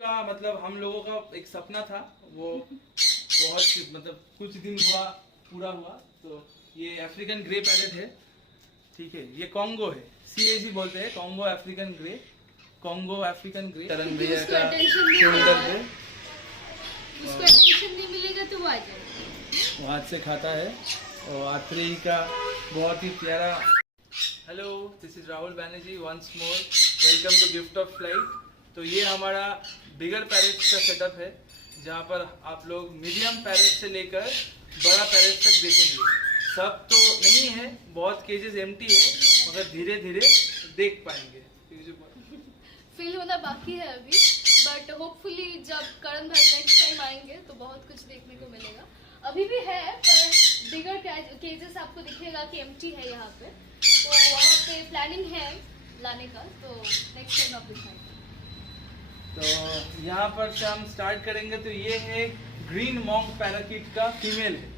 का मतलब हम लोगों का एक सपना था, वो बहुत मतलब कुछ दिन हुआ पूरा हुआ। तो ये अफ्रीकन ग्रे पैरेट है, ठीक है। ये कॉन्गो है, CAG बोलते हैं, Congo African grey, Congo African grey. Karan भैया का शोल्डर पे उसको अटेंशन नहीं मिलेगा तो वो आ जाएगा। वो हाथ से खाता है। और आत्रेय का बहुत ही प्यारा। Hello, this is Rahul Banerjee once more, welcome to gift of flight. तो ये हमारा बिगर पैरेट का सेटअप है, जहाँ पर आप लोग मीडियम पैरेट से लेकर बड़ा पैरेट तक देखेंगे। सब तो नहीं है, बहुत केजेस एम्प्टी है, मगर धीरे धीरे देख पाएंगे। फील होना बाकी है अभी, बट होपफुली जब करण भाई नेक्स्ट टाइम आएंगे तो बहुत कुछ देखने को मिलेगा। अभी भी है पर बिगर केजेस आपको दिखेगा कि एम्प्टी है यहाँ पे, तो वहाँ पे प्लानिंग है लाने का, तो नेक्स्ट टाइम आप दिखाएंगे। तो यहाँ पर से हम स्टार्ट करेंगे। तो ये है ग्रीन मॉन्क पैराकीट का फीमेल है।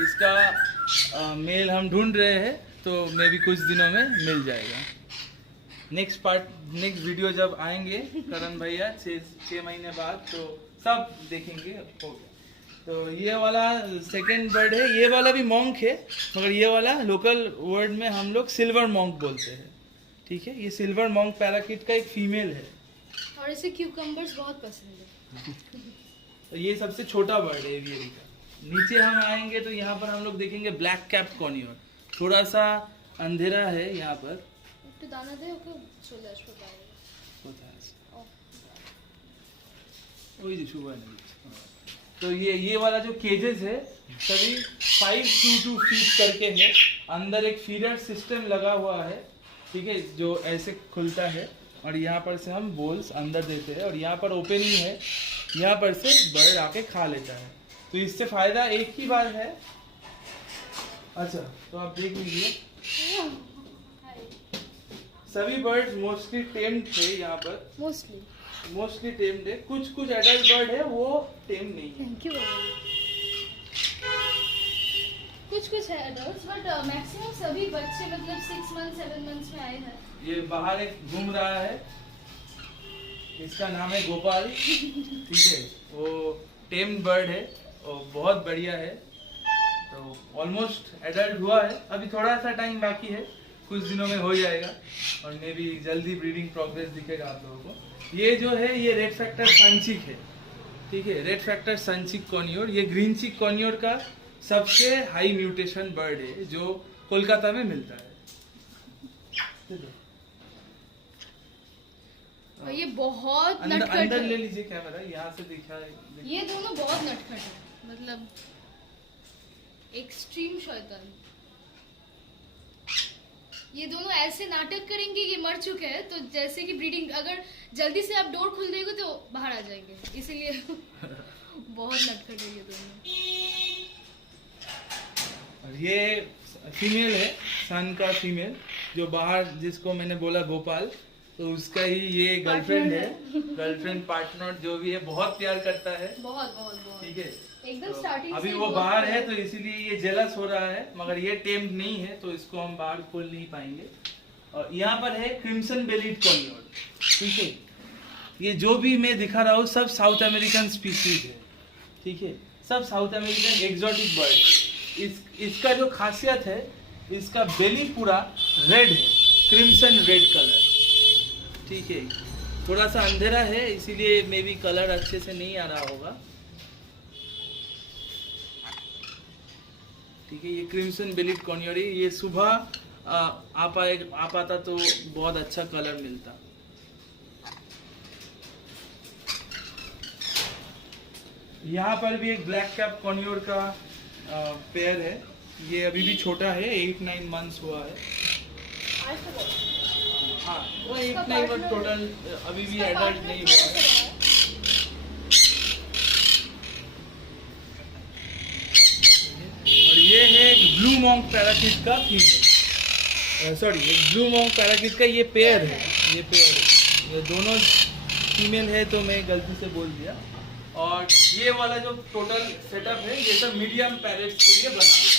इसका मेल हम ढूंढ रहे हैं, तो मे भी कुछ दिनों में मिल जाएगा। नेक्स्ट वीडियो जब आएंगे करण भैया 6 महीने बाद, तो सब देखेंगे। हो गया। तो ये वाला सेकंड बर्ड है, ये वाला भी मॉन्क है, मगर ये वाला लोकल वर्ड में हम लोग सिल्वर मॉन्क बोलते हैं, ठीक है। ये सिल्वर मॉन्क पैराकीट का एक फीमेल है, और इसे क्यूकम्बर्स बहुत पसंद है। तो ये सबसे छोटा बर्ड है एवियरी का। नीचे हम आएंगे तो यहाँ पर हम लोग देखेंगे ब्लैक कैप कॉनियर। थोड़ा सा अंधेरा है यहाँ पर, तो दाना दे ओके चले आज पर वही जो सुबह नहीं। तो ये वाला जो केजेस है सभी 5 to 2 फीट करके है। अंदर एक फीडर सिस्टम लगा हुआ है, ठीक है, जो ऐसे खुलता है और यहाँ पर से हम बोल्स अंदर देते हैं और यहाँ पर ओपनिंग है, यहाँ पर से बर्ड आके खा लेता है। तो इससे फायदा एक ही बार है। अच्छा, तो आप देख लीजिए, सभी बर्ड्स मोस्टली टेम्ड थे यहाँ पर, मोस्टली टेम्ड है। कुछ एडल्ट बर्ड है वो टेम नहीं है। Thank you. कुछ है एडल्ट्स, बट मैक्सिमम सभी बच्चे मतलब 6 मंथ 7 मंथ्स में आए हैं। ये बाहर एक घूम रहा है, इसका नाम है गोपाल, ठीक है। वो टेम्ड बर्ड है और बहुत बढ़िया है। तो ऑलमोस्ट एडल्ट हुआ है, अभी थोड़ा सा टाइम बाकी है, कुछ दिनों में हो जाएगा और मे भी जल्दी ब्रीडिंग प्रोग्रेस दिखेगा आप लोगों को। ये जो है ये रेड फैक्टर सनचिक है, ठीक है, रेड फैक्टर सनचिक कॉनियोर। ये ग्रीन चिक कॉनियोर का सबसे हाई म्यूटेशन बर्ड है जो कोलकाता में मिलता है। और ये बहुत नटखट अंदर है। ले लीजिए कैमरा, यहाँ से दिखा है। ये दोनों बहुत नटखट है, मतलब एक्सट्रीम शैतान। ये दोनों ऐसे नाटक करेंगे, ये मर चुके हैं तो जैसे कि ब्रीडिंग अगर जल्दी से आप डोर खोल देंगे तो बाहर आ जाएंगे, इसीलिए बहुत नटखट है ये दोनों। ये फीमेल है, सन का फीमेल, जो बाहर जिसको मैंने बोला गोपाल, तो उसका ही ये गर्लफ्रेंड है, गर्लफ्रेंड पार्टनर जो भी है, बहुत प्यार करता है, बहुत ठीक है। एकदम तो स्टार्टिंग अभी वो बाहर है तो इसीलिए ये जेलस हो रहा है, मगर ये टेम्ड नहीं है तो इसको हम बाहर खोल नहीं पाएंगे। और यहाँ पर है क्रिम्सन बेलीड कॉनियोर, ठीक है। ये जो भी मैं दिखा रहा हूँ सब साउथ अमेरिकन स्पीसीज है, ठीक है, सब साउथ अमेरिकन एक्सोटिक बर्ड। इसका जो खासियत है, इसका बेली पूरा रेड है, क्रिम्सन रेड कलर, ठीक है। थोड़ा सा अंधेरा है इसीलिए मे बी कलर अच्छे से नहीं आ रहा होगा, ठीक है। ये क्रिम्सन बेलीड कॉनियोर, ये सुबह आ पाता तो बहुत अच्छा कलर मिलता। यहाँ पर भी एक ब्लैक कैप कॉनियोर का पेयर है। ये अभी भी छोटा है, 8-9 मंथ्स हुआ है। हाँ, वो 8-9 मंथ टोटल, अभी भी एडल्ट नहीं हुआ है। और ये है एक ब्लू मॉन्क पैराकीट का फीमेल, सॉरी, एक ब्लू मॉन्क पैराकीट का ये पेयर है, ये पेयर है। ये दोनों फीमेल है तो मैं गलती से बोल दिया। और ये वाला जो टोटल सेटअप है ये सब मीडियम पैरेट्स के लिए बना हुआ है,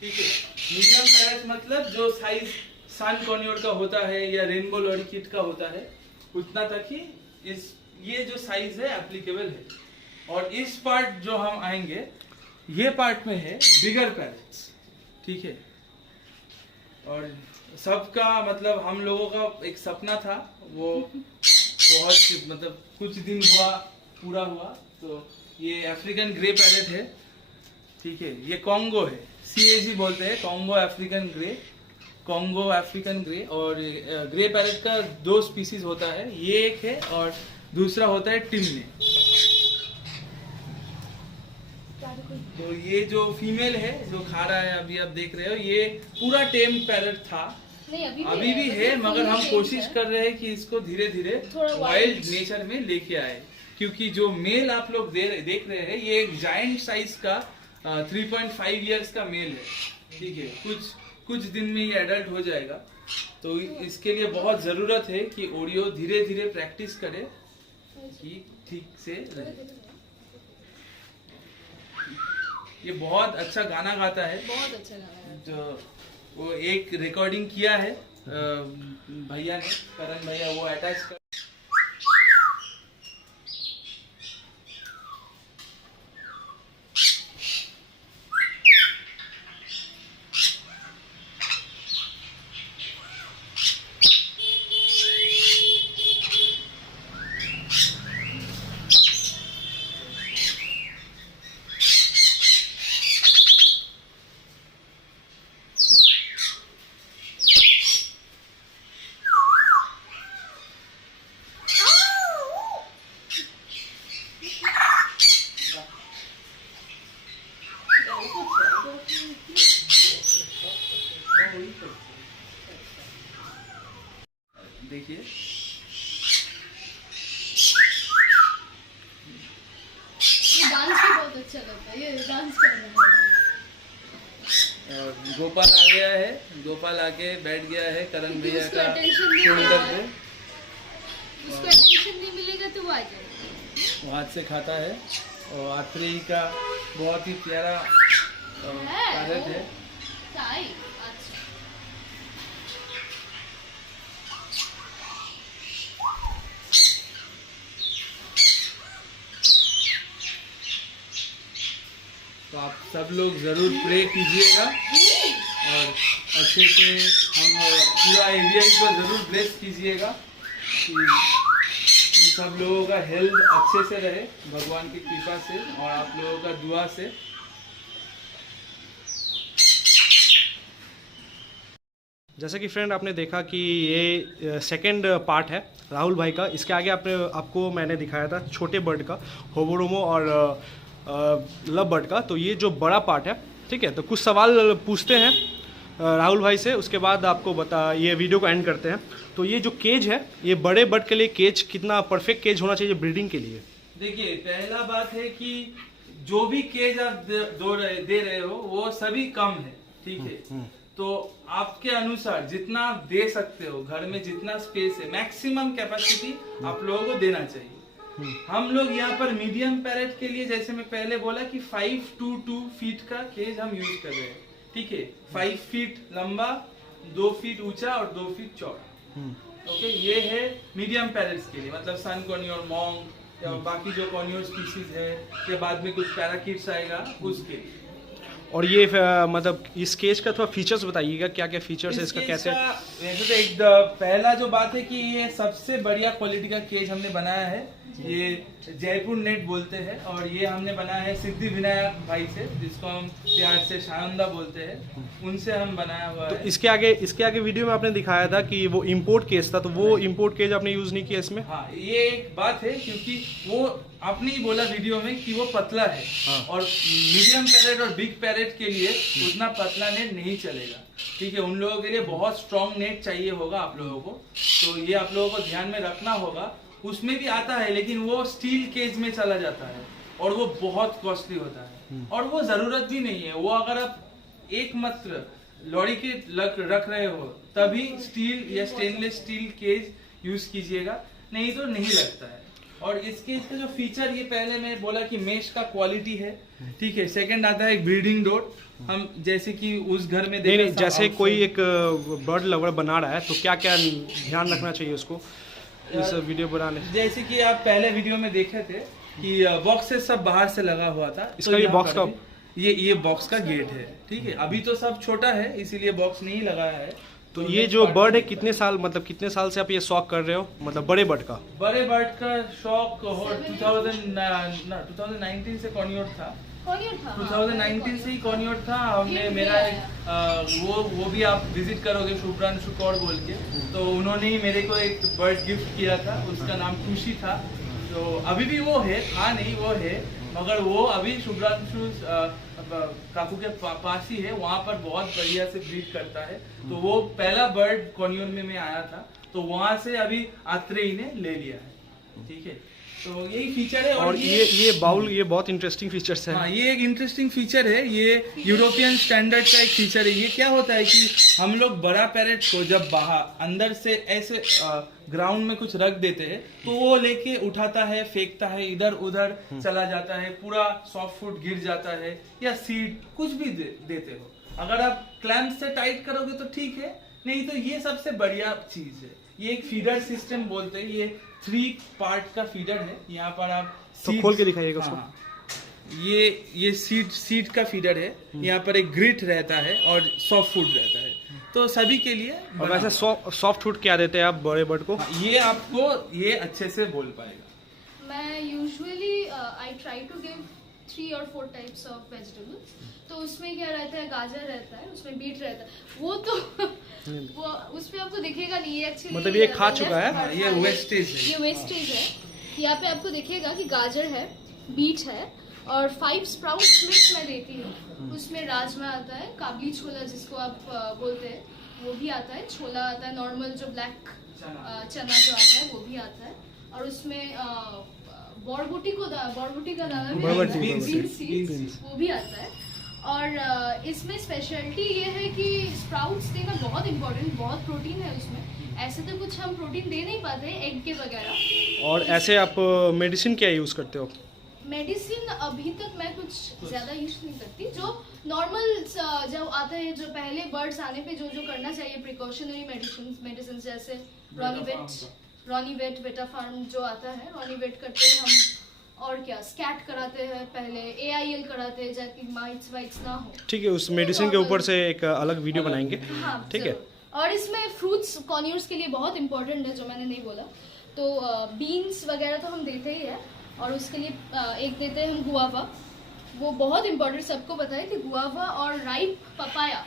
ठीक है। मीडियम पैरेट्स मतलब जो साइज सन कॉनियोर का होता है या रेनबो लॉरीकिट का होता है, उतना तक ही इस ये जो साइज है एप्लीकेबल है। और इस पार्ट जो हम आएंगे, ये पार्ट में है बिगर पैरेट्स, ठीक है। और सबका मतलब हम लोगों का एक सपना था, वो बहुत मतलब कुछ दिन हुआ, पूरा हुआ। तो ये अफ्रीकन ग्रे पैरेट है, ठीक है। ये कॉन्गो है, CAG बोलते हैं, Congo African grey, Congo African grey. और ग्रे पैरेट का 2 स्पीसीज होता है, ये एक है और दूसरा होता है टिमने। तो ये जो फीमेल है जो खा रहा है, अभी आप देख रहे हो, ये पूरा टेम पैरेट था, नहीं अभी भी है, मगर हम कोशिश कर रहे हैं कि इसको धीरे धीरे थोड़ा वाइल्ड नेचर में लेके आए। क्योंकि जो मेल आप लोग देख रहे हैं, ये एक जायंट साइज का 3.5 इयर्स का मेल है, ठीक है। कुछ दिन में ये एडल्ट हो जाएगा। तो इसके लिए बहुत जरूरत है कि ओरियो धीरे धीरे प्रैक्टिस करे कि ठीक से रहे। ये बहुत अच्छा गाना गाता है, बहुत अच्छा गाना है। जो वो एक रिकॉर्डिंग किया है भैया ने, करण भैया, वो अटैच कर। देखिए ये डांस भी बहुत अच्छा लगता है, ये डांस कर रहा है। और गोपाल आ गया है, गोपाल आके बैठ गया है करण भैया उसको का attention नहीं शोल्डर मिला पे। है। उसको अटेंशन नहीं मिलेगा तो वो आ जाएगा। वो हाथ से खाता है। और आखिरी का बहुत ही प्यारा पैरेट है। चाय, अच्छा। तो आप सब लोग जरूर प्रे कीजिएगा और अच्छे से हम पूरा एरिया को जरूर ब्लेस कीजिएगा कि इन सब लोगों का हेल्थ अच्छे से रहे भगवान की कृपा से और आप लोगों का दुआ से। जैसे कि फ्रेंड आपने देखा कि ये सेकंड पार्ट है राहुल भाई का। इसके आगे आपको मैंने दिखाया था छोटे बर्ड का, होबोरोमो और लव बर्ड का। तो ये जो बड़ा पार्ट है, ठीक है। तो कुछ सवाल पूछते हैं राहुल भाई से, उसके बाद आपको ये वीडियो को एंड करते हैं। तो ये जो केज है, ये बड़े बर्ड के लिए केज कितना परफेक्ट केज होना चाहिए ब्रीडिंग के लिए? देखिए, पहला बात है कि जो भी केज आप दे रहे हो वो सभी कम है, ठीक है। तो आपके अनुसार जितना आप दे सकते हो, घर में जितना स्पेस है, मैक्सिमम कैपेसिटी आप लोगों को देना चाहिए। हम लोग यहाँ पर मीडियम पैरेट के लिए, जैसे मैं पहले बोला कि 5 to 2 फीट का केज हम यूज कर रहे हैं, ठीक है। 5 फीट लंबा, 2 फीट ऊंचा और 2 फीट चौड़ा, ओके। ये है मीडियम पैरेट्स के लिए, मतलब सन कॉर्नियोर, मॉन्ग या बाकी जो कॉर्नियोर स्पीसीज है, या बाद में कुछ पैराकिट्स आएगा उसके लिए। और ये मतलब इस केज का थोड़ा फीचर्स बताइएगा, क्या क्या फीचर्स है इसका, कैसे? वैसे तो एक पहला जो बात है कि ये सबसे बढ़िया क्वालिटी का केज हमने बनाया है। ये जयपुर नेट बोलते हैं और ये हमने बनाया है सिद्धि विनायक भाई से, जिसको हम प्यार से शायंदा बोलते हैं, उनसे हम बनाया हुआ तो है। इसके आगे वीडियो में आपने दिखाया था कि वो इंपोर्ट केज था, तो वो इंपोर्ट केज आपने यूज नहीं किया इसमें? हाँ, ये एक बात है, क्योंकि वो आपने ही बोला वीडियो में कि वो पतला है। हाँ। और मीडियम पैरेट और बिग पैरेट के लिए उतना पतला नेट नहीं चलेगा, ठीक है। उन लोगों के लिए बहुत स्ट्रॉन्ग नेट चाहिए होगा आप लोगों को, तो ये आप लोगों को ध्यान में रखना होगा। उसमें भी आता है, लेकिन वो स्टील केज में चला जाता है और वो बहुत कॉस्टली होता है और वो जरूरत भी नहीं है। वो अगर आप एकमात्र लॉरी के रख रहे हो तभी स्टील या स्टेनलेस स्टील केज यूज कीजिएगा, नहीं तो नहीं लगता है। और इस केज का जो फीचर, ये पहले मैं बोला कि मेश का क्वालिटी है, ठीक है। सेकंड आता है एक ब्रीडिंग डोर। हम जैसे कि उस घर में नहीं, जैसे कोई एक बर्ड लवर बना रहा है तो क्या क्या ध्यान रखना चाहिए उसको? इस वीडियो बनाने से? जैसे कि आप पहले वीडियो में देखे थे कि बॉक्सेस सब बाहर से लगा हुआ था। इसका ये यहाँ बॉक्स पर का भी ये बॉक्स का गेट है, ठीक है। अभी तो सब छोटा है इसीलिए बॉक्स नहीं लगाया है। तो ये जो बर्ड है कितने साल मतलब कितने साल से आप ये शौक कर रहे हो, मतलब बड़े बर्ड का? बड़े बर्ड का शौक 2019 से कॉर्नियोट था। कौन था? 2019 से ही कॉर्नियोट था। हमने मेरा एक वो भी आप विजिट करोगे शुभ्रांशु कौर बोल के, तो उन्होंने ही मेरे को एक बर्ड गिफ्ट किया था, उसका नाम खुशी था। तो अभी भी वो है, था नहीं वो है, मगर वो अभी शुभ्रांशु काकू के पास ही है, वहाँ पर बहुत बढ़िया से ब्रीड करता है। तो वो पहला बर्ड कॉर्नियोन में मैं आया था, तो वहाँ से अभी आत्रेयी ने ले लिया है, ठीक है। तो यही फीचर है। और ये बाउल ये बहुत इंटरेस्टिंग फीचर्स है। हाँ, ये एक इंटरेस्टिंग फीचर है। ये यूरोपियन स्टैंडर्ड का एक फीचर है। ये क्या होता है कि हम लोग बड़ा पैरेट को जब बाहर अंदर से ऐसे ग्राउंड में कुछ रख देते हैं तो वो लेके उठाता है, फेंकता है, इधर उधर चला जाता है, पूरा सॉफ्ट फूड गिर जाता है या सीड कुछ भी देते हो। अगर आप क्लैम्प से टाइट करोगे तो ठीक है, नहीं तो ये सबसे बढ़िया चीज है। ये एक फीडर सिस्टम बोलते हैं। ये 3 पार्ट का फीडर है। यहाँ पर आप तो खोल के दिखाइएगा उसको। हाँ, ये सीड का फीडर है। यहाँ पर एक ग्रिट रहता है और सॉफ्ट फूड रहता है, तो सभी के लिए। और वैसे सॉफ्ट फूड क्या देते हैं आप बड़े बर्ड को? हाँ, ये आपको ये अच्छे से बोल पाएगा। मैं usually I try to give 3 or 4 types of vegetables. तो उसमें क्या रहता है, गाजर रहता है, उसमें बीट रहता है। वो तो वो उसमें आपको दिखेगा नहीं, ये एक्चुअली मतलब ये खा चुका है? हाँ, ये वेस्टेज है। ये वेस्टेज है। यहाँ पे आपको दिखेगा कि गाजर है, बीट है और 5 स्प्राउट्स मिक्स मैं देती हूँ। उसमें राजमा आता है, काबली छोला जिसको आप बोलते हैं वो भी आता है, छोला आता है, नॉर्मल जो ब्लैक चना जो आता है वो भी आता है, और उसमें बॉरबोटी का दाना भी आता है, बीन्स, बीन्स सीड्स वो भी आता है। और इसमें स्पेशलिटी ये है कि स्प्राउट्स देना बहुत इम्पोर्टेंट, बहुत प्रोटीन है उसमें। ऐसे तो कुछ हम प्रोटीन दे नहीं पाते एग के वगैरह। और ऐसे आप मेडिसिन क्या यूज़ करते हो? मेडिसिन अभी तक मैं कुछ ज़्यादा यूज नहीं करती। जो नॉर्मल जब आते हैं, जो पहले बर्ड्स आने पे जो जो करना चाहिए प्रिकॉशनरी मेडिसिन जैसे रॉनीवेट बेटाफार्म जो आता है, रॉनीवेट करते हैं हम, और क्या स्कैट कराते हैं, पहले AIL कराते हैं जाकि माइट्स वाइट्स ना हो। ठीक है, उस मेडिसिन के ऊपर से एक अलग वीडियो बनाएंगे। हाँ, ठीक है। और इसमें फ्रूट्स कॉर्नियोर्स के लिए बहुत इंपॉर्टेंट है, जो मैंने नहीं बोला। तो बीन्स वगैरह तो हम देते ही है, और उसके लिए एक देते हैं हम गुआवा। वो बहुत इंपॉर्टेंट, सबको पता है कि गुआवा और राइप पपाया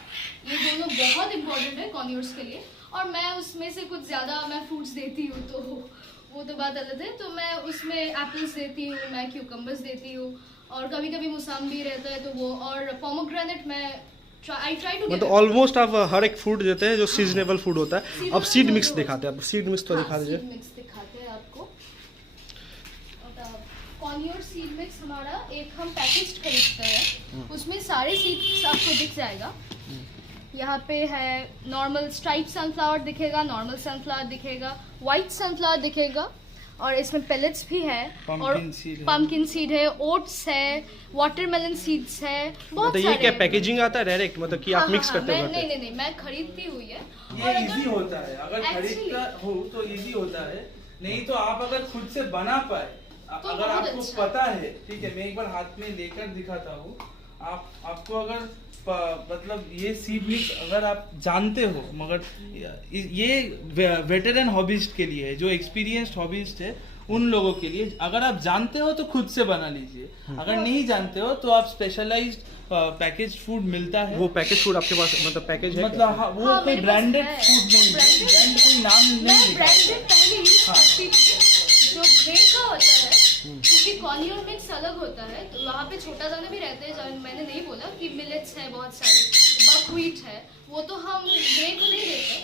ये दोनों बहुत इंपॉर्टेंट है कॉर्नियोर्स के लिए। और मैं उसमें से कुछ ज़्यादा मैं फ्रूट्स देती हूँ, तो वो तो बात अलग है। तो मैं उसमें एप्पल्स देती हूँ, मैं क्यूकम्बर्स देती हूँ, और कभी कभी मौसम्बी रहता है तो वो, और पोमोग्रेनेट मैं आई ट्राई टू। मतलब ऑलमोस्ट आप हर एक फ्रूट देते हैं जो सीजनेबल फूड होता है। अब सीड मिक्स दिखाते हैं, अब सीड मिक्स तो दिखा दीजिए। सीड मिक्स दिखाते हैं आपको। कॉर्नियोर सीड मिक्स हमारा एक हम पैकेज खरीदते हैं, उसमें सारे सीड्स आपको दिख जाएगा। यहाँ पे है नॉर्मल स्ट्राइप सनफ्लावर दिखेगा, नॉर्मल सनफ्लावर दिखेगा, वाइट सनफ्लावर दिखेगा, और इसमें पेलेट्स भी है, और पम्पकिन सीड है, ओट्स है, वाटरमेलन सीड्स है, बहुत तो सारे। ये क्या पैकेजिंग आता है डायरेक्ट, मतलब कि आप मिक्स करते हो? नहीं, मैं खरीदती हुई है। ये इजी होता है, अगर खरीदता हो तो इजी होता है, नहीं तो आप अगर खुद से बना पाए, तो अगर आपको पता है, ठीक है, मैं एक बार हाथ में लेकर दिखाता हूँ। आपको अगर मतलब ये सीड मिक्स अगर आप जानते हो, मगर ये वेटरन हॉबिस्ट के लिए है, जो एक्सपीरियंस्ड हॉबिस्ट है उन लोगों के लिए। अगर आप जानते हो तो खुद से बना लीजिए, अगर नहीं जानते हो तो आप स्पेशलाइज्ड पैकेज फूड मिलता है। वो पैकेज फूड आपके पास मतलब पैकेज है? मतलब हाँ, वो कोई ब्रांडेड फूड नहीं है, ब्रांड कोई नाम नहीं लिखा। ब्रांडेड पहले यूज करती थी, जो ग्रेड का होता है, क्योंकि कॉर्नियोर मिक्स अलग होता है। तो वहाँ पे छोटा दाना भी रहते हैं, जो मैंने नहीं बोला कि मिलेट्स है बहुत सारे, बकव्हीट है, वो तो हम ग्रे को नहीं देते।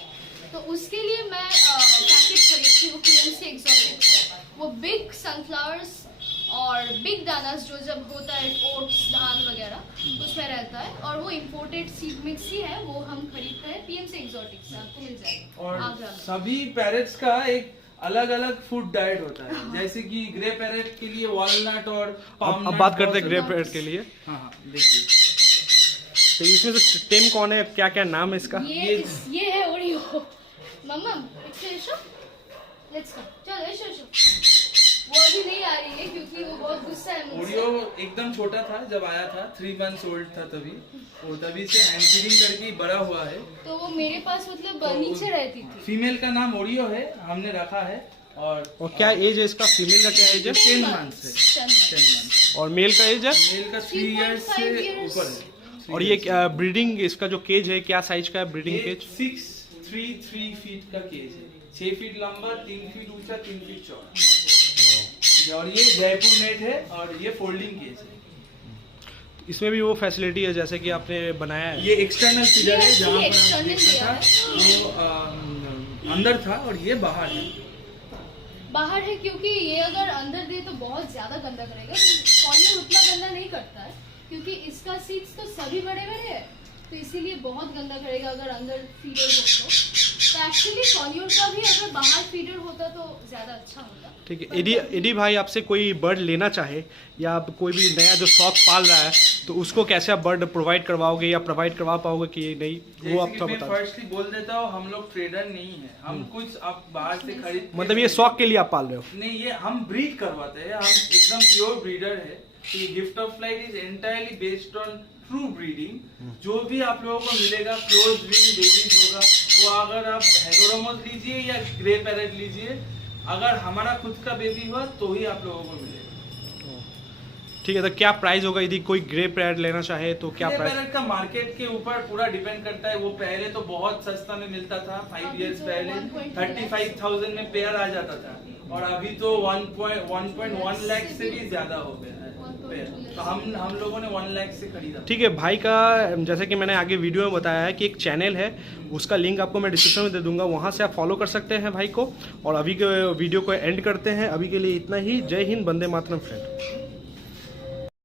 तो उसके लिए मैं पैकेट खरीदती हूँ PMC एक्सोटिक से। वो बिग सनफ्लावर्स और बिग दानास जो जब होता है, ओट्स धान वगैरह उसमें रहता है, और वो इम्पोर्टेड सीड मिक्स ही है, वो हम खरीदते हैं PMC एक्सोटिक से, आपको मिल जाएगा और आगरा में। सभी पैरेट्स का एक अलग अलग फूड डाइट होता है। जैसे कि ग्रे पैरेट के लिए वॉलनट और पाम अब बात करते हैं ग्रे पैरेट के लिए। हाँ, देखिए तो इसमें से टेम कौन है, क्या क्या नाम है इसका? ये है ओरियो। मम्मा लेट्स गो, चलो शो। वो अभी नहीं आ रही है क्योंकि वो बहुत गुस्सा है मुझसे। ओरियो एकदम छोटा था जब आया था, 3 months ओल्ड था तभी, वो तभी से हैंड फीडिंग करके बड़ा हुआ है। तो वो मेरे पास मतलब नीचे रहती थी। फीमेल का नाम ओरियो है, हमने रखा है। और क्या एज है इसका? फीमेल का क्या एज है? 10 months है। 10 months। और मेल का एज है? मेल का 3 years से 3.5 years। ऊपर है। और ये ब्रीडिंग इसका जो केज है क्या साइज का है ब्रीडिंग केज? 6'3" फीट का केज है, 6 फीट लंबा, 3 फीट ऊंचा, 3 फीट चौड़ा। और ये जयपुर नेट है और ये फोल्डिंग केज है। इसमें भी वो फैसिलिटी है जैसे कि आपने बनाया है? ये एक्सटर्नल फीडर है, जहाँ पर आप external देख दिया सकते है। वो अंदर था और ये बाहर है। बाहर है क्योंकि ये अगर अंदर दे तो बहुत ज्यादा गंदा करेगा। कॉर्नियर उतना गंदा नहीं करता है क्योंकि इसका सीट्स तो सभी बड़े बड़े हैं, तो इसीलिए बहुत गंदा करेगा अगर अंदर फीडर हो तो एक्चुअली कॉर्नियर का भी अगर बाहर फीडर होता तो ज्यादा अच्छा होता। ठीक है। एडी भाई आपसे कोई बर्ड लेना चाहे या आप कोई भी नया जो शौक पाल रहा है तो उसको कैसे आप बर्ड प्रोवाइड करवाओगे या प्रोवाइड करवा पाओगे कि नहीं, वो आप थोड़ा बता। फर्स्टली बोल देता हूँ, हम लोग ट्रेडर नहीं है, हम कुछ आप बाहर से खरीद, मतलब ये शौक के लिए आप पाल रहे हो? नहीं, ये हम ब्रीड करवाते हैं, हम एकदम प्योर ब्रीडर है। Gift of flight is entirely based on true breeding. जो भी आप लोगों को मिलेगा क्लोज रिंग बेबीज होगा, वो अगर आप हैगोरोमोस लीजिए या ग्रे पैरेट लीजिए, अगर हमारा खुद का बेबी हुआ तो ही आप लोगों को मिलेगा। ठीक है, तो क्या प्राइस होगा यदि कोई ग्रे पैरेट लेना चाहे तो क्या ग्रे प्राइस? पैरेट का मार्केट के ऊपर पूरा डिपेंड करता है। वो पहले तो बहुत सस्ता में मिलता था, 5 years पहले 35,000 में पेयर आ जाता था, और अभी तो 1.1 लाख से भी ज्यादा हो गया है पेयर। तो हम लोगों ने 1 लाख से खरीदा। ठीक है भाई का, जैसे कि मैंने आगे वीडियो में बताया है कि एक चैनल है, उसका लिंक आपको मैं डिस्क्रिप्शन में दे दूंगा, वहां से आप फॉलो कर सकते हैं भाई को। और अभी के वीडियो को एंड करते हैं, अभी के लिए इतना ही। जय हिंद, वंदे मातरम फ्रेंड।